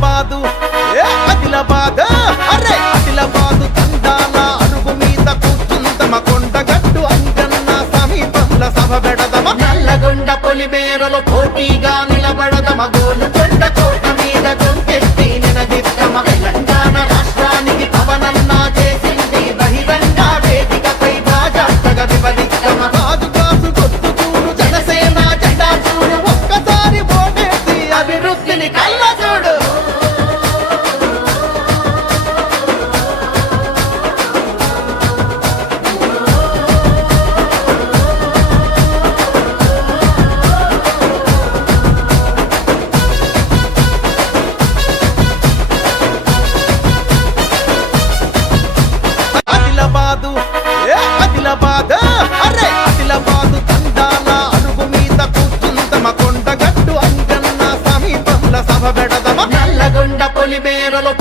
ఆదిలాబాదు ఆదిలాబాద్ అరే ఆదిలాబాదు తండాల అరుగు మీద కూర్చుందమ కొండగట్టు అంజన్న సమీపంల సభ పెడదమ నల్లగొండ పొలిమేరలో పోటీగా నిలబడదమ గోలుకొండ కోట మీద గొంతెత్తి నినదిద్దమ తెలంగాణ రాష్ట్రానికి పవనన్నా చేసింది బహిరంగ వేదికపై బాజాప్తగా వివరిద్దమ కాదు కాసు కొట్టు చూడు జనసేన జెండా చూడు ఒక్కసారి ఓటేసి అభివృద్ధిని కళ్ళ చూడు ఆదిలాబాదు ఆదిలాబాద్ అరే ఆదిలాబాదు తండాల అరుగు మీద కూర్చుందమ కొండగట్టు అంజన్న సమీపంల సభ పెడదమ నల్లగొండ పొలిమేరలో